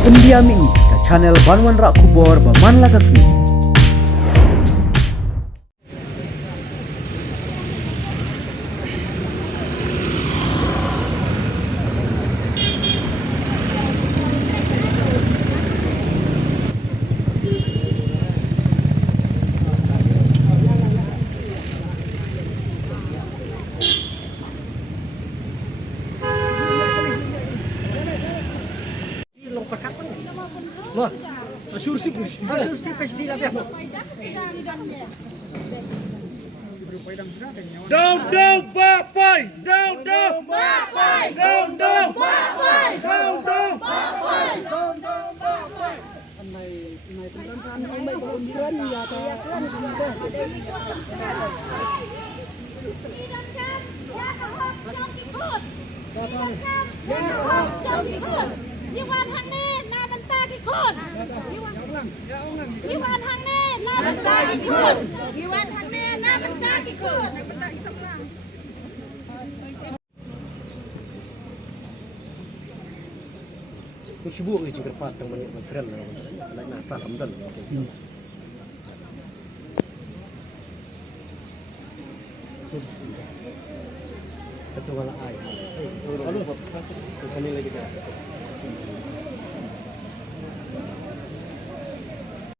Pendiam ini ke channel Banwan Rak Kubor Baman Lagasmi. Wah, asursi pasti lah ya. Don't back boy, don't back boy, don't back boy, don't back boy. Đi qua thang nè, na bên ta cái khôn. Đi qua thang nè, na bên ta cái khôn. Đi qua thang nè, na bên ta cái khôn. Kau sibuk ni cikgu pat yang banyak material lah, nak nafas hamdan. Betul malah air. Kalau kami lagi dah.